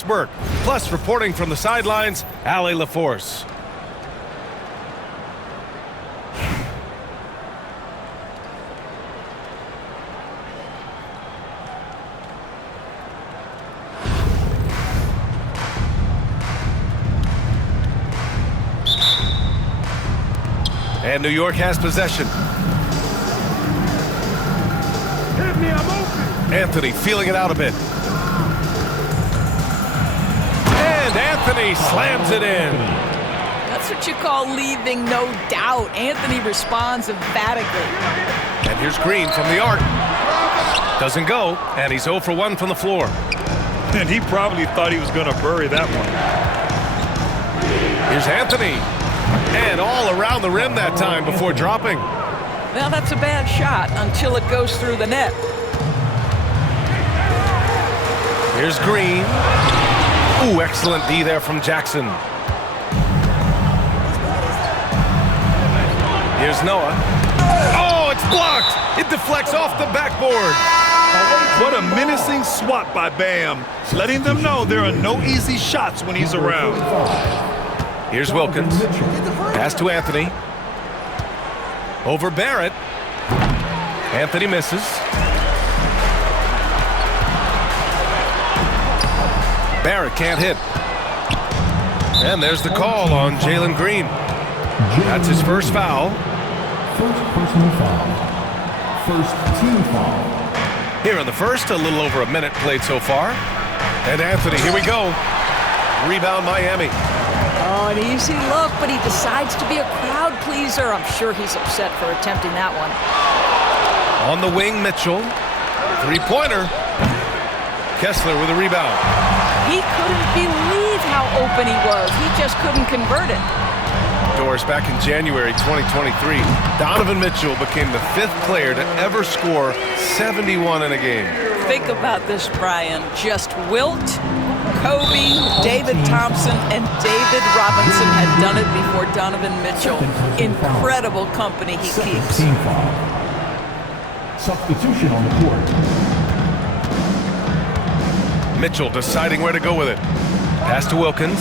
Burke. Plus, reporting from the sidelines, Allie LaForce. And New York has possession. Hit me, I'm open. Anthony feeling it out a bit. And Anthony slams it in. That's what you call leaving no doubt. Anthony responds emphatically. And here's Green from the arc. Doesn't go, and he's 0 for 1 from the floor. And he probably thought he was going to bury that one. Here's Anthony. And all around the rim that time before dropping. Well, that's a bad shot until it goes through the net. Here's Green. Ooh, excellent D there from Jackson. Here's Noah. Oh, it's blocked. It deflects off the backboard. What a menacing swat by Bam, letting them know there are no easy shots when he's around. Here's Wilkins. Pass to Anthony. Over Barrett. Anthony misses. Barrett can't hit. And there's the call on Jalen Green. That's his first foul. First personal foul. First team foul. Here in the first, a little over a minute played so far. And Anthony, here we go. Rebound Miami. Oh, an easy look, but he decides to be a crowd pleaser. I'm sure he's upset for attempting that one. On the wing, Mitchell. Three-pointer. Kessler with a rebound. He couldn't believe how open he was. He just couldn't convert it. Doris, back in January 2023, Donovan Mitchell became the 5th player to ever score 71 in a game. Think about this, Brian. Just Wilt, Kobe, David Thompson, and David Robinson had done it before Donovan Mitchell. Incredible company he keeps. Team foul. Substitution on the court. Mitchell deciding where to go with it. Pass to Wilkins.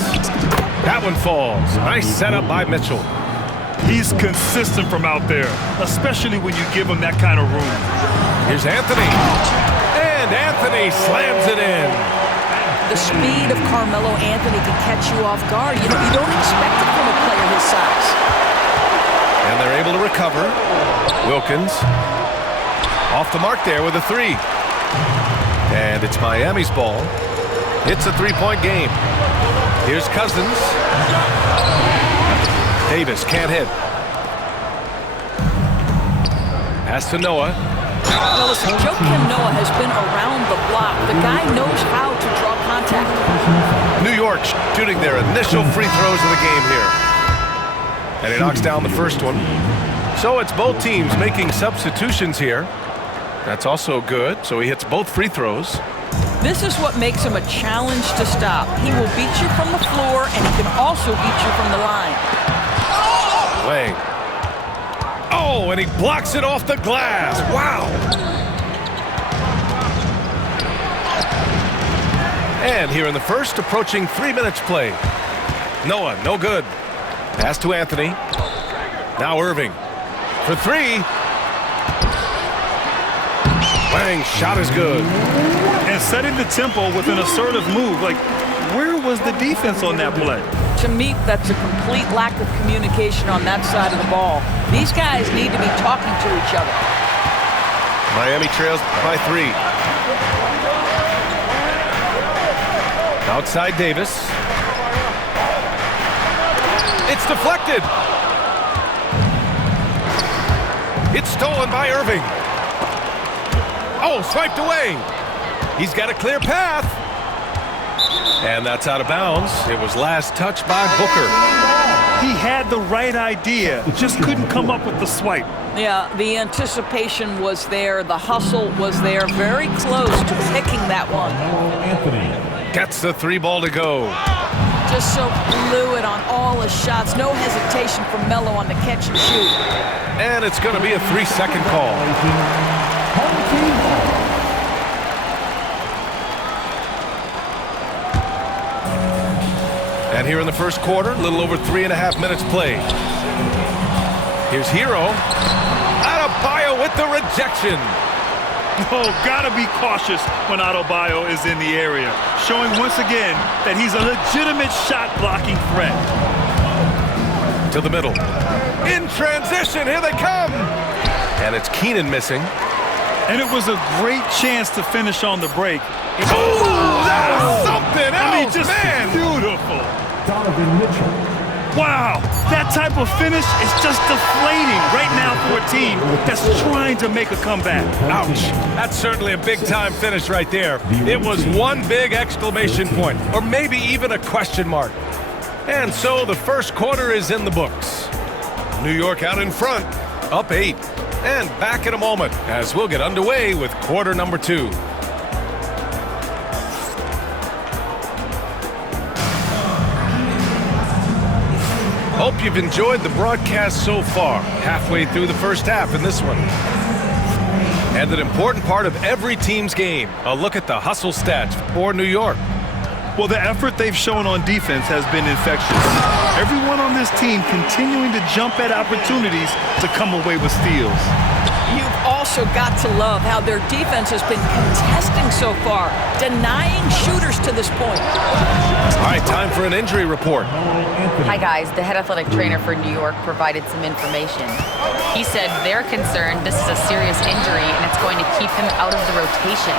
That one falls. Nice setup by Mitchell. He's consistent from out there, especially when you give him that kind of room. Here's Anthony. And Anthony slams it in. The speed of Carmelo Anthony can catch you off guard. You don't expect it from a player his size. And they're able to recover. Wilkins off the mark there with a 3. And it's Miami's ball. It's a 3-point game. Here's Cousins. Davis can't hit. Pass to Noah. Well, listen, Joakim Noah has been around the block. The guy knows how to draw contact. New York shooting their initial free throws of the game here. And he knocks down the first one. So it's both teams making substitutions here. That's also good. So he hits both free throws. This is what makes him a challenge to stop. He will beat you from the floor, and he can also beat you from the line. Wang. Oh, and he blocks it off the glass. Wow. And here in the first, approaching 3 minutes played. Noah, no good. Pass to Anthony. Now Irving. For 3. Wang, shot is good. And setting the tempo with an assertive move. Like, where was the defense on that play? To me, that's a complete lack of communication on that side of the ball. These guys need to be talking to each other. Miami trails by 3. Outside Davis. It's deflected. It's stolen by Irving. Oh, swiped away. He's got a clear path. And that's out of bounds. It was last touched by Booker. He had the right idea, just couldn't come up with the swipe. Yeah, the anticipation was there. The hustle was there. Very close to picking that one. Anthony. Gets the 3 ball to go. Just so fluid on all his shots. No hesitation from Melo on the catch and shoot. And it's going to be a 3-second call. And here in the first quarter, a little over 3.5 minutes played. Here's Hero. Adebayo with the rejection. Oh, gotta be cautious when Adebayo is in the area, showing once again that he's a legitimate shot-blocking threat. To the middle. In transition, here they come. And it's Keenan missing. And it was a great chance to finish on the break. Oh, that was something else, I mean, just beautiful. Donovan Mitchell. Wow, that type of finish is just deflating right now for a team that's trying to make a comeback. Ouch. That's certainly a big-time finish right there. It was one big exclamation point, or maybe even a question mark. And so the first quarter is in the books. New York out in front, up 8. And back in a moment as we'll get underway with quarter number 2. Hope you've enjoyed the broadcast so far, halfway through the first half in this one. And an important part of every team's game, a look at the hustle stats for New York. Well, the effort they've shown on defense has been infectious. Everyone on this team continuing to jump at opportunities to come away with steals. You've also got to love how their defense has been contesting so far, denying shooters to this point. All right, time for an injury report. Hi, guys. The head athletic trainer for New York provided some information. He said they're concerned this is a serious injury and it's going to keep him out of the rotation.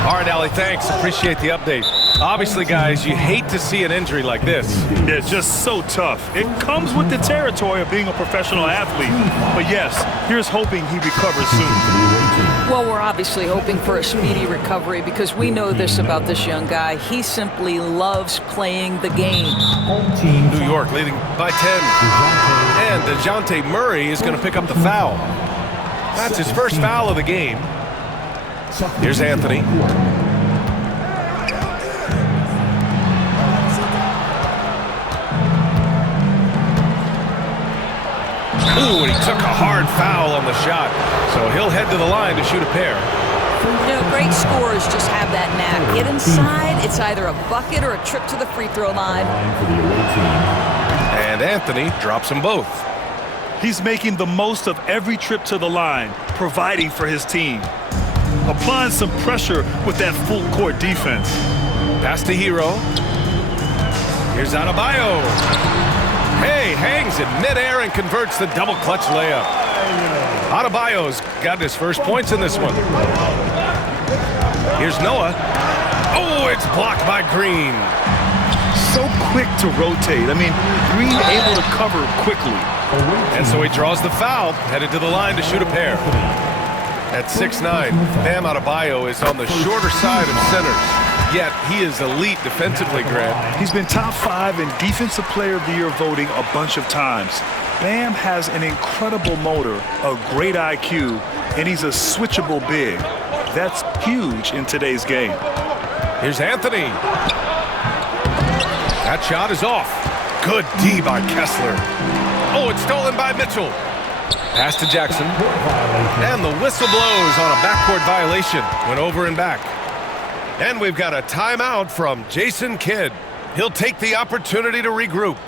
All right, Allie, thanks. Appreciate the update. Obviously, guys, you hate to see an injury like this. Yeah, just so tough. It comes with the territory of being a professional athlete. But yes, here's hoping he recovers soon. Well, we're obviously hoping for a speedy recovery because we know this about this young guy. He simply loves playing the game. New York leading by 10. And DeJounte Murray is going to pick up the foul. That's his first foul of the game. Here's Anthony. Ooh, and he took a hard foul on the shot. So he'll head to the line to shoot a pair. You know, great scorers just have that knack. Get inside, it's either a bucket or a trip to the free throw line. And Anthony drops them both. He's making the most of every trip to the line, providing for his team. Applying some pressure with that full court defense. Pass to Hero. Here's Adebayo. Hey, hangs in midair and converts the double clutch layup. Adebayo's got his first points in this one. Here's Noah. Oh, it's blocked by Green. So quick to rotate. I mean, Green able to cover quickly. And so he draws the foul, headed to the line to shoot a pair. At 6'9", Bam Adebayo is on the shorter side of centers, yet he is elite defensively, Grant. He's been top 5 in Defensive Player of the Year voting a bunch of times. Bam has an incredible motor, a great IQ, and he's a switchable big. That's huge in today's game. Here's Anthony. That shot is off. Good D by Kessler. Oh, it's stolen by Mitchell. Pass to Jackson. And the whistle blows on a backcourt violation. Went over and back. And we've got a timeout from Jason Kidd. He'll take the opportunity to regroup.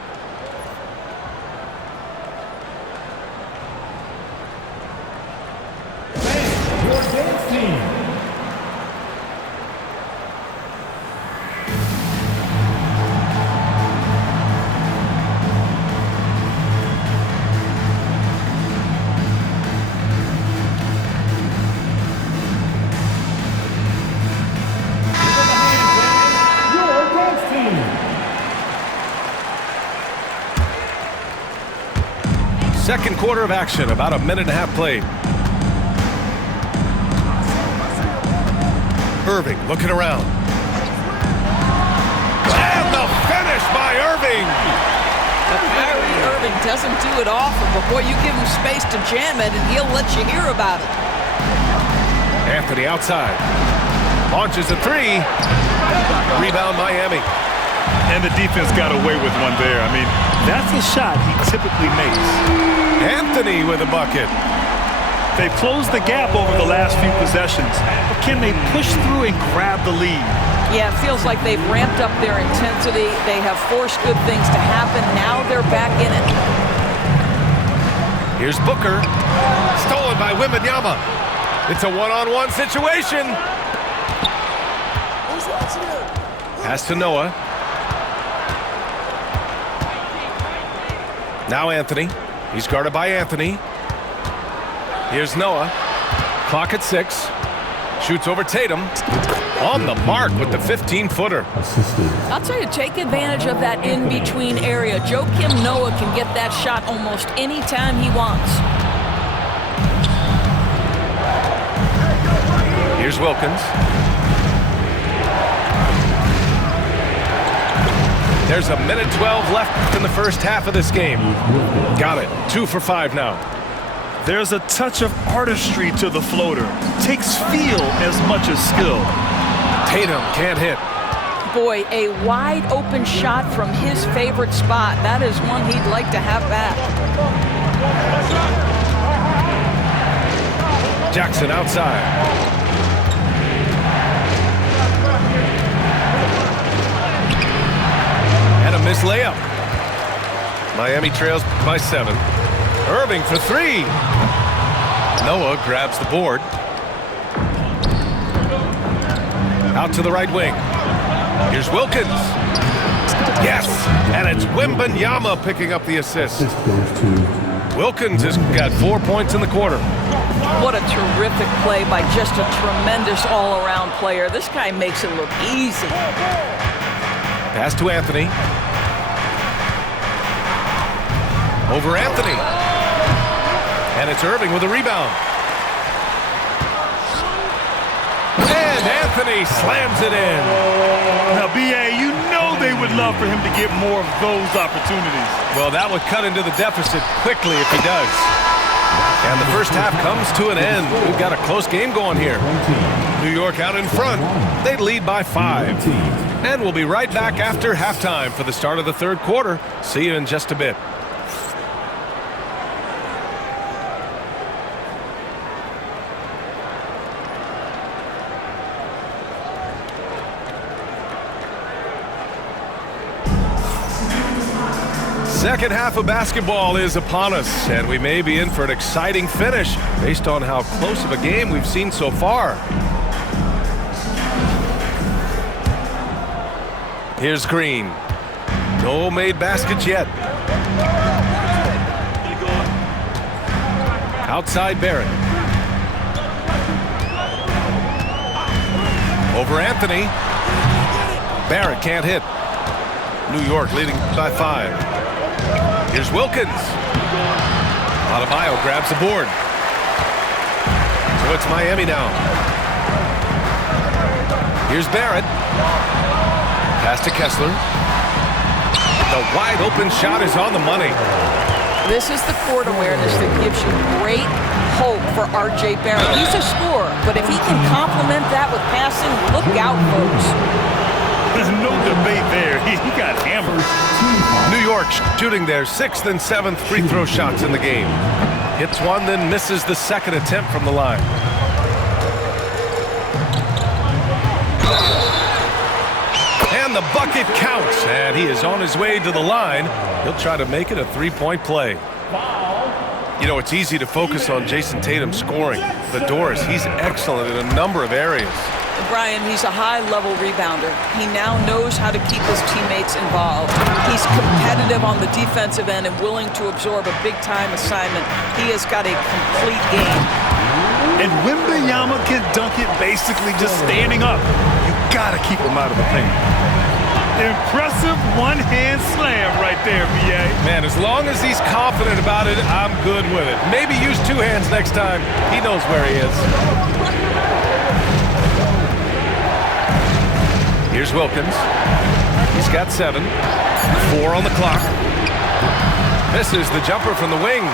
Second quarter of action, about a minute and a half played. Irving looking around. And the finish by Irving. But Kyrie Irving doesn't do it often, but boy, you give him space to jam it and he'll let you hear about it. Anthony outside. Launches a three. Rebound Miami. And the defense got away with one there. I mean, that's a shot he typically makes. Anthony with a bucket. They've closed the gap over the last few possessions, but can they push through and grab the lead? Yeah, it feels like they've ramped up their intensity. They have forced good things to happen. Now they're back in it. Here's Booker. Stolen by Wembanyama. It's a one-on-one situation. Pass to Noah. Now Anthony. He's guarded by Anthony. Here's Noah. Clock at 6. Shoots over Tatum. On the mark with the 15-footer. I'll tell you, take advantage of that in-between area. Joakim Noah can get that shot almost any time he wants. Here's Wilkins. There's a minute 12 left in the first half of this game. Got it. 2 for 5 now. There's a touch of artistry to the floater. Takes feel as much as skill. Tatum can't hit. Boy, a wide open shot from his favorite spot. That is one he'd like to have back. Jackson outside. And a missed layup. Miami trails by 7. Irving for 3. Noah grabs the board. Out to the right wing. Here's Wilkins. Yes, and it's Wembanyama picking up the assist. Wilkins has got 4 points in the quarter. What a terrific play by just a tremendous all-around player. This guy makes it look easy. Pass to Anthony. Over Anthony. And it's Irving with a rebound. And Anthony slams it in. Now, B.A., you know they would love for him to get more of those opportunities. Well, that would cut into the deficit quickly if he does. And the first half comes to an end. We've got a close game going here. New York out in front. They lead by 5. And we'll be right back after halftime for the start of the third quarter. See you in just a bit. Second half of basketball is upon us, and we may be in for an exciting finish based on how close of a game we've seen so far. Here's Green. No made baskets yet. Outside Barrett. Over Anthony. Barrett can't hit. New York leading by 5. Here's Wilkins. Adebayo grabs the board. So it's Miami now. Here's Barrett. Pass to Kessler. The wide open shot is on the money. This is the court awareness that gives you great hope for R.J. Barrett. He's a scorer, but if he can complement that with passing, look out, folks. No debate there. He got hammered. New York shooting their 6th and 7th free throw shots in the game. Hits one, then misses the second attempt from the line. And the bucket counts, and he is on his way to the line. He'll try to make it a 3-point play. You know, it's easy to focus on Jason Tatum scoring. The Doors, he's excellent in a number of areas. Brian, he's a high-level rebounder. He now knows how to keep his teammates involved. He's competitive on the defensive end and willing to absorb a big-time assignment. He has got a complete game. And Wembanyama can dunk it basically just standing up. You got to keep him out of the paint. Impressive one-hand slam right there, B.A. Man, as long as he's confident about it, I'm good with it. Maybe use 2 hands next time. He knows where he is. Here's Wilkins. He's got 7. 4 on the clock. Misses the jumper from the wing.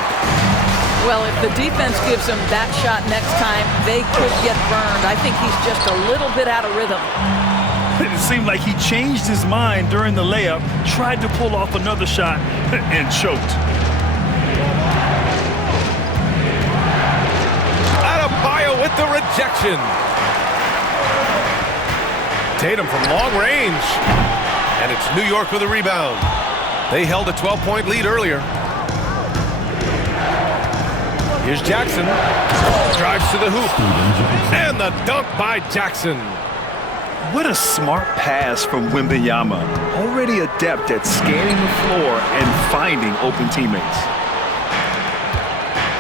Well, if the defense gives him that shot next time, they could get burned. I think he's just a little bit out of rhythm. It seemed like he changed his mind during the layup, tried to pull off another shot, and choked. Adebayo with the rejection. Tatum from long range. And it's New York with a rebound. They held a 12-point lead earlier. Here's Jackson. Drives to the hoop. And the dunk by Jackson. What a smart pass from Wembanyama. Already adept at scanning the floor and finding open teammates.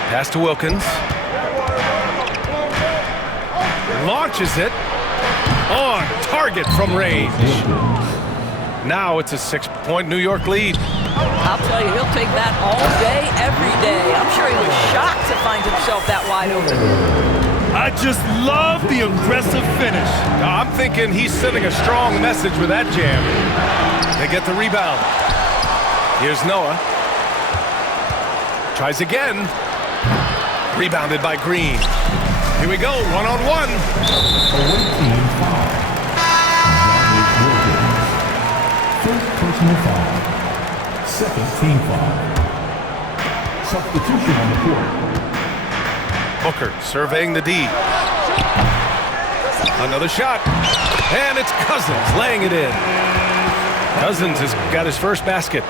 Pass to Wilkins. Launches it. On target from range. Now it's a 6-point New York lead. I'll tell you, he'll take that all day, every day. I'm sure he was shocked to find himself that wide open. I just love the aggressive finish. I'm thinking he's sending a strong message with that jam. They get the rebound. Here's Noah. Tries again. Rebounded by Green. Here we go, one-on-one. First personal foul. Second team foul. Substitution on the court. Booker surveying the D. Another shot. And it's Cousins laying it in. Cousins has got his first basket.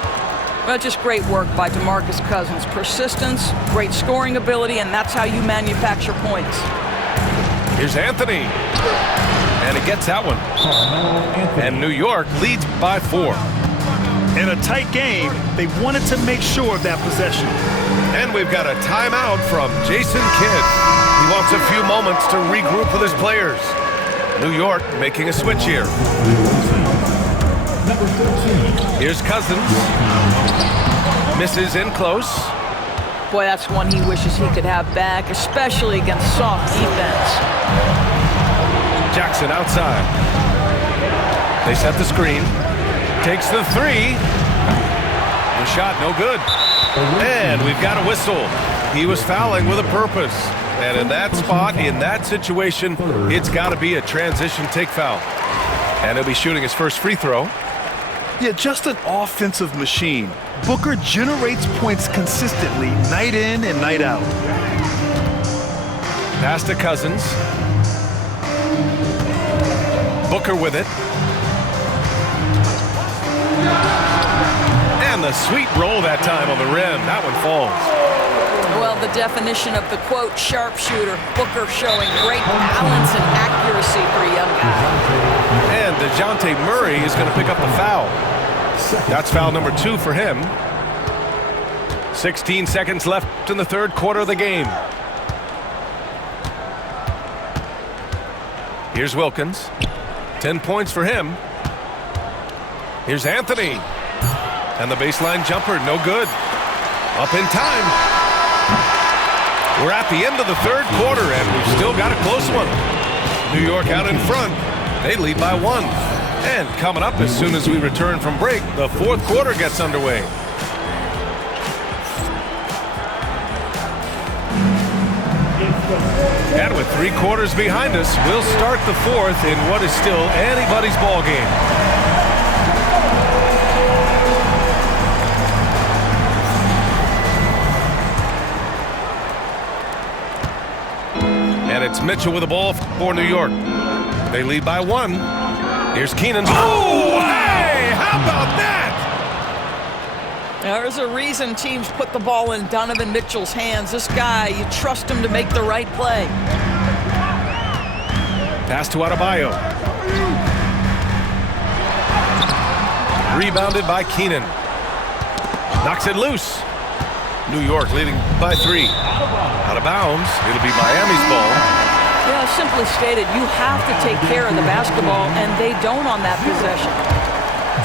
Well, just great work by DeMarcus Cousins. Persistence, great scoring ability, and that's how you manufacture points. Here's Anthony. And he gets that one. And New York leads by 4. In a tight game, they wanted to make sure of that possession. And we've got a timeout from Jason Kidd. He wants a few moments to regroup with his players. New York making a switch here. Here's Cousins. Misses in close. Boy, that's one he wishes he could have back, especially against soft defense. Jackson outside. They set the screen. Takes the 3. The shot no good. And we've got a whistle. He was fouling with a purpose. And in that spot, in that situation, it's got to be a transition take foul. And he'll be shooting his first free throw. Yeah, just an offensive machine. Booker generates points consistently, night in and night out. Pass to Cousins. Booker with it. And the sweet roll that time on the rim. That one falls. Well, the definition of the, quote, sharpshooter. Booker showing great balance and accuracy for a young guy. And DeJounte Murray is going to pick up the foul. That's foul number 2 for him. 16 seconds left in the third quarter of the game. Here's Wilkins. 10 points for him. Here's Anthony. And the baseline jumper, no good. Up in time. We're at the end of the third quarter, and we've still got a close one. New York out in front. They lead by 1. And coming up as soon as we return from break, the fourth quarter gets underway. And with 3 quarters behind us, we'll start the fourth in what is still anybody's ball game. And it's Mitchell with the ball for New York. They lead by 1. Here's Keenan. Oh, hey! How about that? There's a reason teams put the ball in Donovan Mitchell's hands. This guy, you trust him to make the right play. Pass to Adebayo. Rebounded by Keenan. Knocks it loose. New York leading by 3. Out of bounds. It'll be Miami's ball. Yeah, simply stated, you have to take care of the basketball, and they don't on that possession.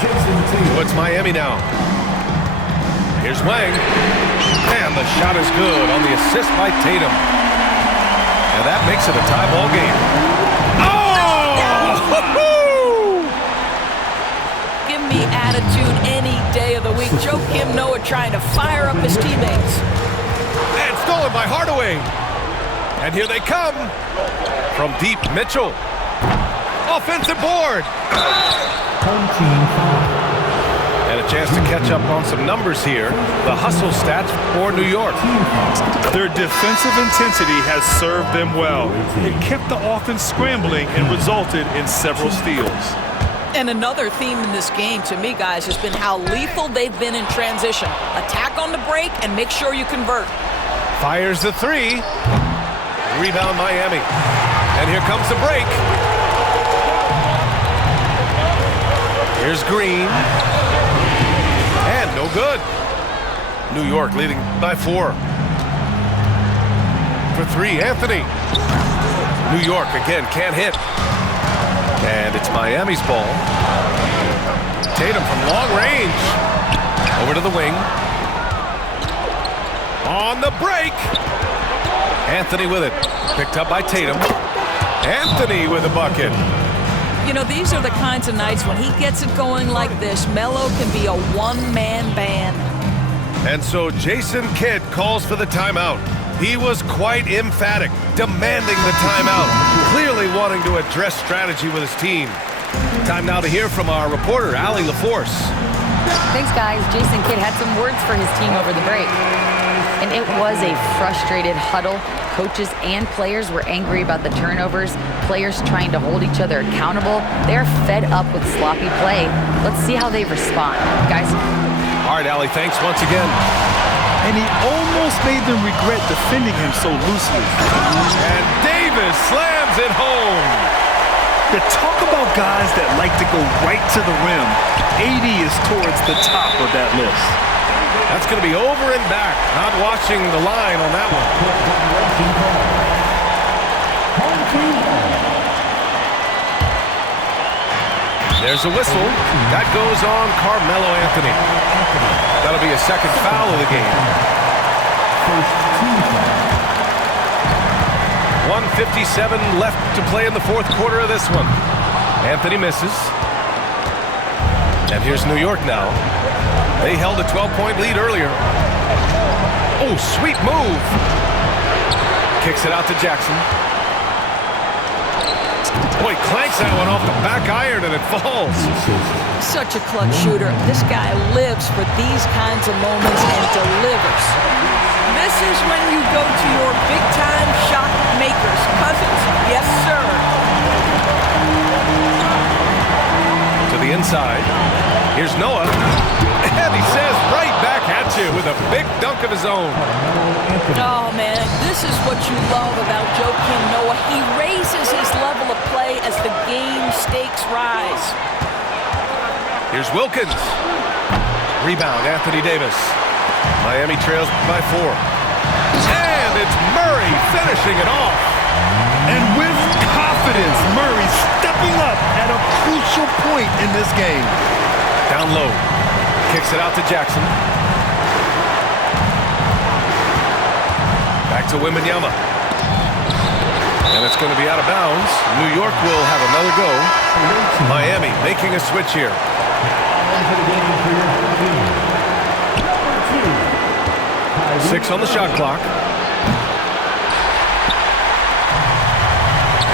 So it's Miami now. Here's Wang. And the shot is good on the assist by Tatum. And that makes it a tie ball game. Oh! Give me attitude any day of the week. Joe Kim Noah trying to fire up his teammates. And stolen by Hardaway. And here they come. From deep, Mitchell. Offensive board. Home team foul. And a chance to catch up on some numbers here. The hustle stats for New York. Their defensive intensity has served them well. It kept the offense scrambling and resulted in several steals. And another theme in this game, to me, guys, has been how lethal they've been in transition. Attack on the break and make sure you convert. Fires the three. Rebound Miami. And here comes the break. Here's Green. And no good. New York leading by 4. For 3, Anthony. New York again can't hit. And it's Miami's ball. Tatum from long range. Over to the wing. On the break. Anthony with it. Picked up by Tatum. Anthony with a bucket. You know, these are the kinds of nights when he gets it going like this, Melo can be a one-man band. And so Jason Kidd calls for the timeout. He was quite emphatic, demanding the timeout, clearly wanting to address strategy with his team. Time now to hear from our reporter, Allie LaForce. Thanks, guys. Jason Kidd had some words for his team over the break. And it was a frustrated huddle. Coaches and players were angry about the turnovers. Players trying to hold each other accountable. They're fed up with sloppy play. Let's see how they respond. Guys? All right, Allie, thanks once again. And he almost made them regret defending him so loosely. And Davis slams it home. To talk about guys that like to go right to the rim, AD is towards the top of that list. That's going to be over and back. Not watching the line on that one. There's a whistle. That goes on Carmelo Anthony. That'll be a second foul of the game. 1:57 left to play in the fourth quarter of this one. Anthony misses. And here's New York now. They held a 12-point lead earlier. Oh, sweet move. Kicks it out to Jackson. Boy, clanks that one off the back iron and it falls. Such a clutch shooter. This guy lives for these kinds of moments and delivers. This is when you go to your big-time shot makers. Cousins, yes, sir. To the inside. Here's Noah. And he says right back at you with a big dunk of his own. Oh, man, this is what you love about Joakim Noah. He raises his level of play as the game stakes rise. Here's Wilkins. Rebound, Anthony Davis. Miami trails by 4. And it's Murray finishing it off. And with confidence, Murray stepping up at a crucial point in this game. Down low. Kicks it out to Jackson. Back to Wembanyama. And it's going to be out of bounds. New York will have another go. Miami making a switch here. 6 on the shot clock.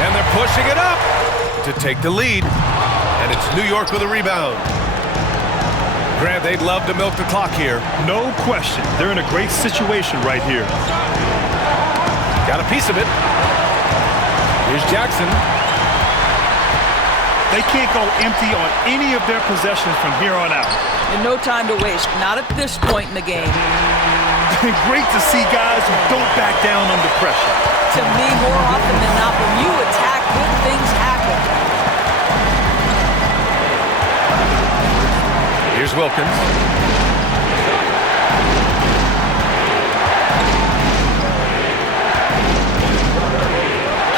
And they're pushing it up to take the lead. And it's New York with a rebound. Grant, they'd love to milk the clock here. No question. They're in a great situation right here. Got a piece of it. Here's Jackson. They can't go empty on any of their possessions from here on out. And no time to waste. Not at this point in the game. Great to see guys who don't back down under pressure. To me, more often than not, when you attack, good things happen. Here's Wilkins.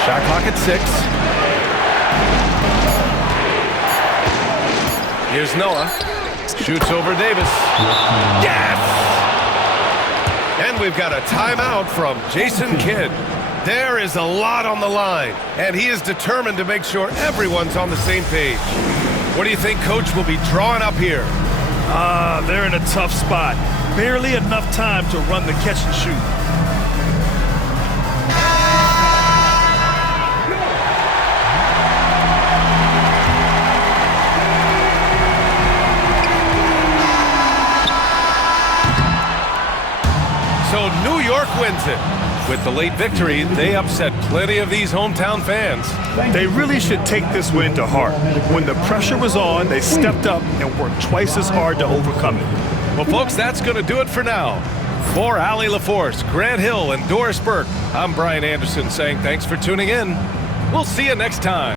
Shot clock at 6. Here's Noah. Shoots over Davis. Yes! And we've got a timeout from Jason Kidd. There is a lot on the line, and he is determined to make sure everyone's on the same page. What do you think Coach will be drawing up here? They're in a tough spot. Barely enough time to run the catch and shoot. York wins it. With the late victory, they upset plenty of these hometown fans. They really should take this win to heart. When the pressure was on, they stepped up and worked twice as hard to overcome it. Well, folks, that's going to do it for now. For Allie LaForce, Grant Hill, and Doris Burke, I'm Brian Anderson saying thanks for tuning in. We'll see you next time.